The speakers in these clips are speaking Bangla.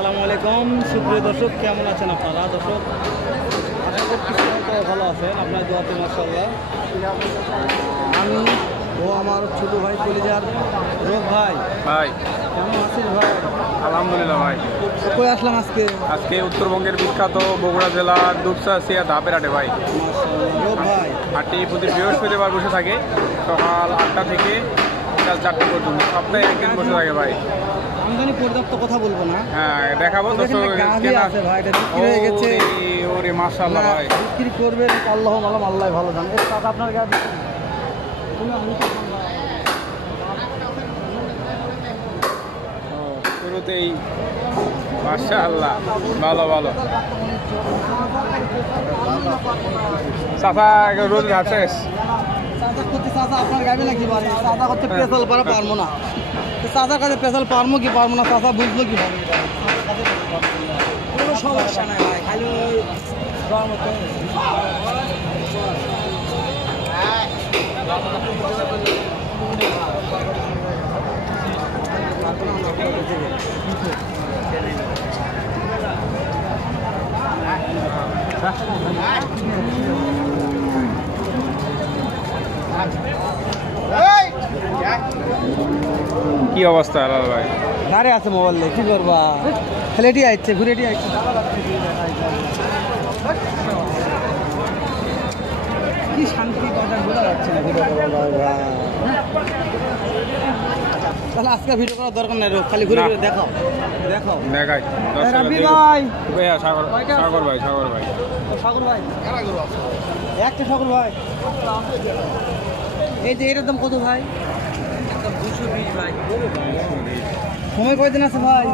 আসসালামু আলাইকুম সুপ্রিয় দর্শক, কেমন আছেন আপনারা? দর্শক আশা করছি সবাই ভালো আছেন, আপনার দোয়াতে মাশাআল্লাহ। আমি ও আমার ছোট ভাই কলিজার রোগ ভাই। কেমন আছিস ভাই? আলহামদুলিল্লাহ ভাই। কই আসলাম আজকে উত্তরবঙ্গের বিখ্যাত বগুড়া জেলার দুপচাচিয়া ধাপের হাটে ভাই। রোগ ভাই হাটটি প্রতি বৃহস্পতিবার বসে থাকে সকাল 8টা থেকে বিকাল 4টা পর্যন্ত, সপ্তাহে একদিন বসে থাকে ভাই। আমদানি পর্যাপ্ত কথা বলবো না, হ্যাঁ দেখাবো দর্শক। আছে ভাই, এটা বিক্রি হয়ে গেছে। ওরে মাশাআল্লাহ ভাই, বিক্রি করবেন আল্লাহ মালাম, আল্লাহ ভালো জানে। এর টাকা আপনার গাড়ি শুরুতেই মাশাআল্লাহ ভালো ভালো। চাচা রোজ আছে আপনার গাড়ি নাকি বাড়ি? চাচা করতে পেশাল করা পারবো না, চাচার কাছে পেশাল পারবো কি পারবো না, চাচা বুঝলো কি ভাবে? কোনো সমস্যা নাই ভাই, খালি কি অবস্থা লাল ভাই? গাড়ি আছে মোবাইল দিয়ে কি করবা, ফ্লেটি আসছে ঘুরেটি আসছে। কি শান্তি কথা বোঝা যাচ্ছে না ভিডিও করা। তাহলে আজকে ভিডিও করার দরকার নেই, খালি ঘুরে ঘুরে দেখাও দেখাও দেখাই। রাব্বি ভাই, ভাইয়া সাগর ভাই সাগর ভাই একটা সাগর ভাই। এই যে এটার দাম কত ভাই? 220 ভাই। সময় কয়দিন আছে ভাই?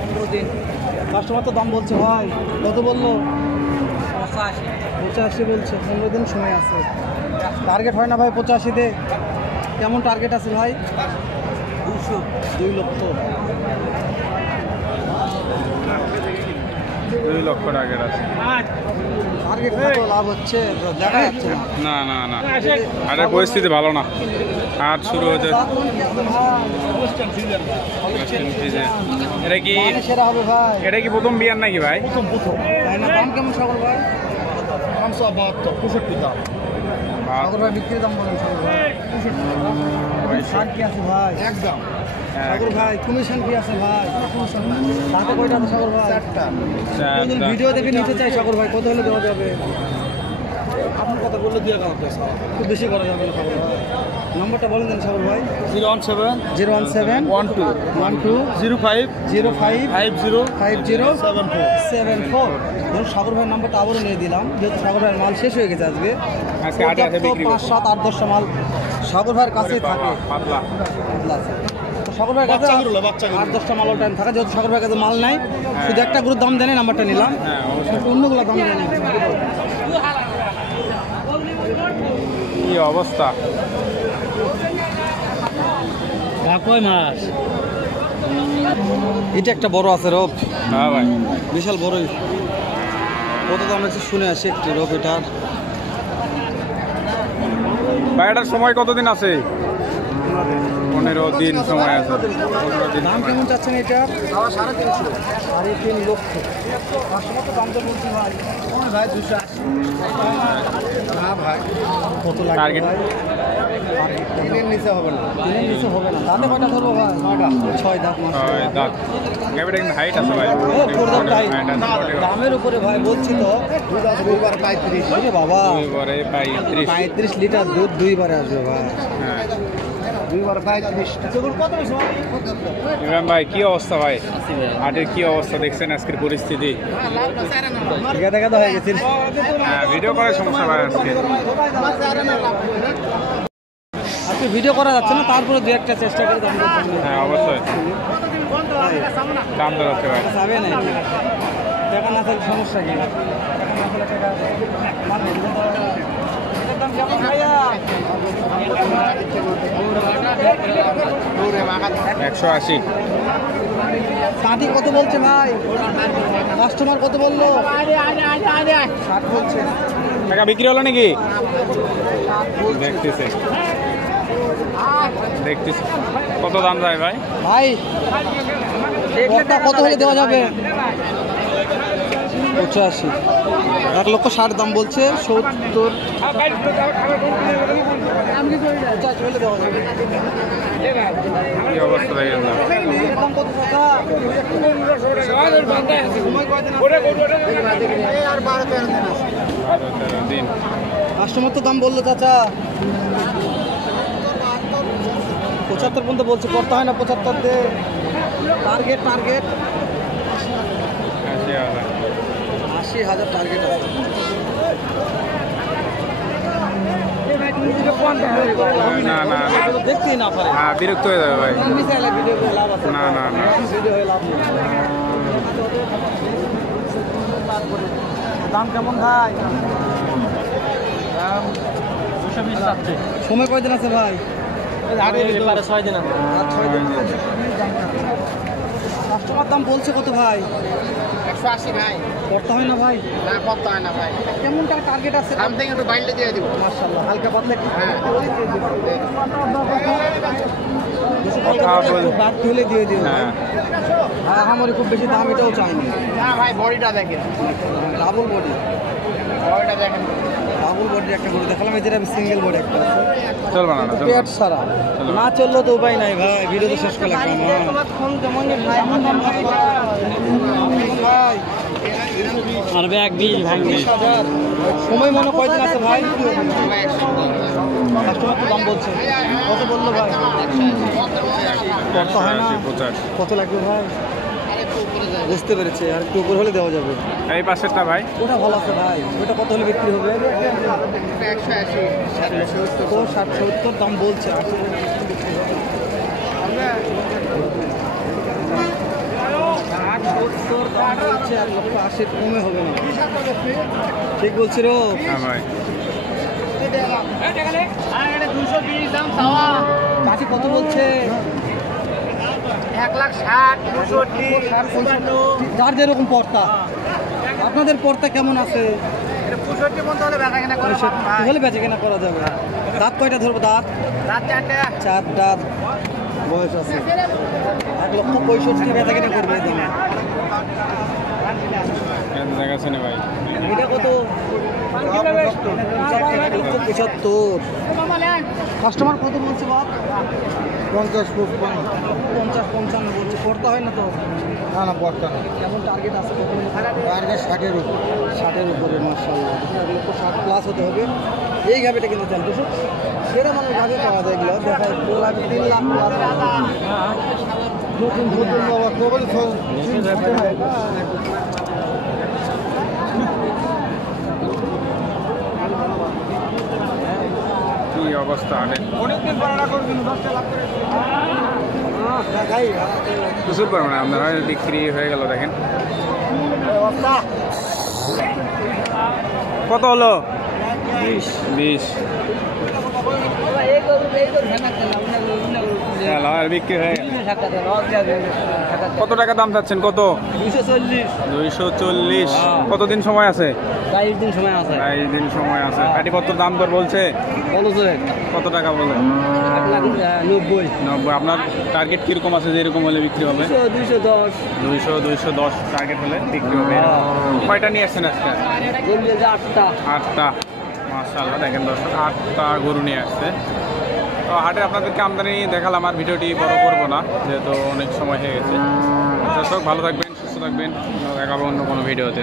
15 দিন। কাস্টমার তো দাম বলছে ভাই, কত বললো? 85 বলছে। 15 দিন সময় আছে। টার্গেট হয় না ভাই 85-তে? কেমন টার্গেট আছে ভাই? 2 লক্ষ। 2 লক্ষ টার্গেট আছে। টার্গেট কত লাভ হচ্ছে দেখা যাচ্ছে না। না আরে পরিস্থিতি ভালো না, হাট শুরু হচ্ছে। এটা কি সেরা হবে ভাই? এটা কি প্রথম বিয়ার নাকি ভাই? প্রথম তাই না? দাম কেমন সকল ভাই? 572 দাম। সাগর ভাই বিক্রির দাম বলেন সাগর ভাই। 65 ষাট কি আছে ভাই? একদম সাগর ভাই। কমিশন কি আছে ভাই? তাতে কয়টা আছে সাগর ভাই? 4টা। ভিডিও দেখে নিতে চাই সাগর ভাই, কত হলে দেওয়া যাবে? আপনার কথা বললে দিয়ে দেওয়া যাবে, খুব বেশি করা যাবে না সাগর ভাই। নম্বরটা বলেন দেন সাগর ভাই। 017 12 05 50 ধরুন সাগর ভাইয়ের নাম্বারটা আবারও নিয়ে দিলাম, যেহেতু সাগর ভাইয়ের মাল শেষ হয়ে গেছে আজকে। 5, 7, 8, 10টা মাল সাগর ভাইয়ের কাছেই থাকে। সাগর ভাইয়ের কাছে 8-10টা মাল টাইম থাকে, যেহেতু সাগর ভাইয়ের কাছে মাল নাই, শুধু একটা গ্রুপ দাম দেয় নাম্বারটা নিলাম, অন্যগুলো দাম দেয় না। কি অবস্থা? কয় মাস? এটা একটা বড় আছে রোপ। হ্যাঁ ভাই, বিশাল বড়ই। কত দাম আছে শুনে আসি একটু রোপ এটার। ভাই এটার সময় কতদিন আছে? 15 দিন সময় আছে। দাম কেমন চাচ্ছেন এটা? 3.5 লক্ষ। কাস্টমার তো দাম তো বলছি ভাই। ভাই 280। না ভাই কত লাগে টার্গেট? তিনের নিচে হবে না। তিনের নিচে হবে না। দাঁতে কয়টা ধরবো ভাই? 6 দাঁত। 6 দাঁত। গাবিটা কিন্তু হাইট আছে ভাই। দামের উপরে ভাই বলছি তো। 2 বার 35। বাবা 2 বারে 35 লিটার দুধ 2 বারে আসবে ভাই। হ্যাঁ 2 বার 35। ইমরান ভাই কি অবস্থা ভাই? হাটের কি অবস্থা দেখছেন আজকের পরিস্থিতি? দেখা তো হয়ে গেছে। হ্যাঁ ভিডিও করার সমস্যা ভাই আজকে। আজকে ভিডিও করা যাচ্ছে না, তারপরে 2-1টা চেষ্টা করে দাম করতে। হ্যাঁ অবশ্যই দাম দর হচ্ছে ভাই। যাবে না টাকা না থাকলে সমস্যা কি? টাকা না থাকলে টাকা এটার দাম কেমন ভাইয়া? 180। কাটি কত বলছে ভাই? কাস্টমার কত বললো? 60 বলছে। টাকা বিক্রি হলো নাকি? দেখতেছে কত দাম যায় ভাই? ভাই বড়টা কত হলে দেওয়া যাবে? 85, 1,60,000 দাম বলছে। 70 হলে দেওয়া যাবে। কি অবস্থা দেখেন না। দাম কত টাকা? সময় কয়দিন আর 12-13 দিন আছে। 12-13 দিন। কাস্টমার তো দাম বললো চাচা 75 পর্যন্ত বলছে, করতে হয় না 75 দে। টার্গেট 80,000 টার্গেট আছে। না না দেখতেই না পারে, হ্যাঁ বিরক্ত হয়ে যাবে ভাই। ভিডিও করে লাভ আছে না না না ভিডিও হয়ে লাভ নেই। দাম কেমন ভাই? দাম 220 চাচ্ছে। সময় কয়দিন আছে ভাই? 6 দিন আছে। 6 দিন। কাস্টমার দাম বলছে কত ভাই? 180 ভাই। করতে হয় না ভাই? না করতে হয় না ভাই। কেমন টাকা টার্গেট আছে? দাম থেকে একটু বাইরে দিয়ে দিব। মাশাআল্লাহ, হালকা পাতলা একটু হ্যাঁ। বাদ তুলে দিয়ে দিও। হ্যাঁ আর আমার খুব বেশি দাম এটাও চাইনি। না ভাই বডিটা দেখেন। ডাবল বডি, বডিটা দেখেন। ডাবল বডি একটা গরু দেখালাম, এই যেটা সিঙ্গেল বডি একটা আছে। চলবে না চলবে পেট সারা না চললো তো উপায় নাই ভাই, ভিডিও তো শেষ করে লাগবে ভাই। আর ব্যাগ 20 ভাঙবে। 20,000 সময় মনে কয়দিন আছে ভাই? কাস্টমার তো দাম বলছে, কত বললো ভাই? করতে হয় না? 50। কত লাগবে ভাই? বুঝতে পেরেছি, আর একটু উপর হলে দেওয়া যাবে। এই পাশেরটা ভাই ওটা ভালো আছে ভাই, ওটা কত হলে বিক্রি হবে? 180। 60-70 দাম বলছে। 70 দাম বলছে, 1,80,000 কমে হবে না। ঠিক বলছি রো। হ্যাঁ ভাই। কাছে কত বলছে? 1,60,65 যার যেরকম পর্তা। আপনাদের পর্তা কেমন আছে? 65 পর্যন্ত হলে বেচাকেনা করে হলে বেচে কেনা করা যাবে। দাঁত কয়টা ধরবো? দাঁত রাত 4টা। 4 দাঁত বয়স আছে। 1,65,000 বেচা কেনা করবে এই দামে। দেখাচ্ছে না ভাই। এটা কত? 1,75,000। কাস্টমার কত বলছে বাপ? 50-55 বলছে। করতে হয় না তো? না না পড়তা না। কেমন টার্গেট আছে? টার্গেট 60-এর উপর। 60-এর উপরে মাশাআল্লাহ। 60 প্লাস হতে হবে। এই গাভিটা কিন্তু চাল দুশো সেরা মানুষ গাভি পাওয়া যায়, এগুলো দেখা 2 লাখ 3 লাখ প্লাস। নতুন বাবা কবল কি অবস্থা হাটে? অনেকদিন পড়াটা করবেন, 10টা লাভ করে প্রচুর পরিমাণে আপনার হয় বিক্রি হয়ে গেল দেখেন। কত হলো? 20। বিক্রি হয়ে গেল। কত টাকা দাম চাচ্ছেন? কত? 240। কতদিন সময় আছে? 22 দিন সময় আছে। 22 দিন সময় আছে। কাটিপত্র দাম দর বলছে কত টাকা বলে? 1,90,000। 90। আপনার টার্গেট কিরকম আছে? যেরকম হলে বিক্রি হবে? 200-210 টার্গেট হলে বিক্রি হবে। কয়টা নিয়ে আসছেন আজকে? 8টা। মাশাআল্লাহ দেখেন দর্শক, 8টা গরু নিয়ে আসছে। তো হাটে আপনাদেরকে আমদানি দেখালাম, আর ভিডিওটি বড় করবো না যেহেতু অনেক সময় হয়ে গেছে। দর্শক ভালো থাকবেন, সুস্থ থাকবেন, দেখাবো অন্য কোনো ভিডিওতে।